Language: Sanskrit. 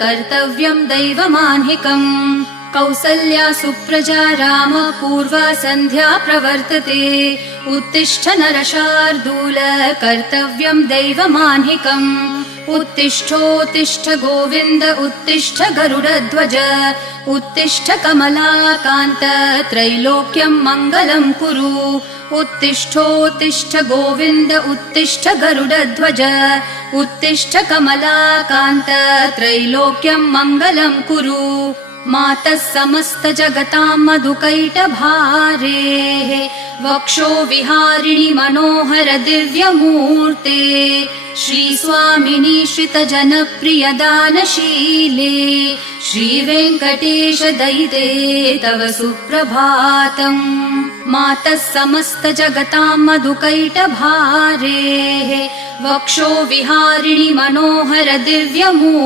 कर्तव्यं दैवमान्हिकम् कौसल्या सुप्रजा राम पूर्वा सन्ध्या प्रवर्तते उत्तिष्ठ नरशार्दूल कर्तव्यं दैवमान्हिकम् उत्तिष्ठोत्तिष्ठ गोविन्द उत्तिष्ठ गरुडध्वज उत्तिष्ठ कमलाकान्त त्रैलोक्यं मङ्गलं कुरु उत्तिष्ठोत्तिष्ठ गोविन्द उत्तिष्ठ गरुडध्वज उत्तिष्ठ कमलाकान्त त्रैलोक्यं मङ्गलं कुरु मातः समस्त जगतां मधुकैटभारेः वक्षो विहारिणि मनोहर दिव्यमूर्ते श्रीस्वामिनि श्रितजनप्रियदानशीले श्रीवेङ्कटेश दयिते तव सुप्रभातम् मातः समस्त जगतां मधुकैटभारेः वक्षो विहारिणि मनोहर दिव्यमूर्ते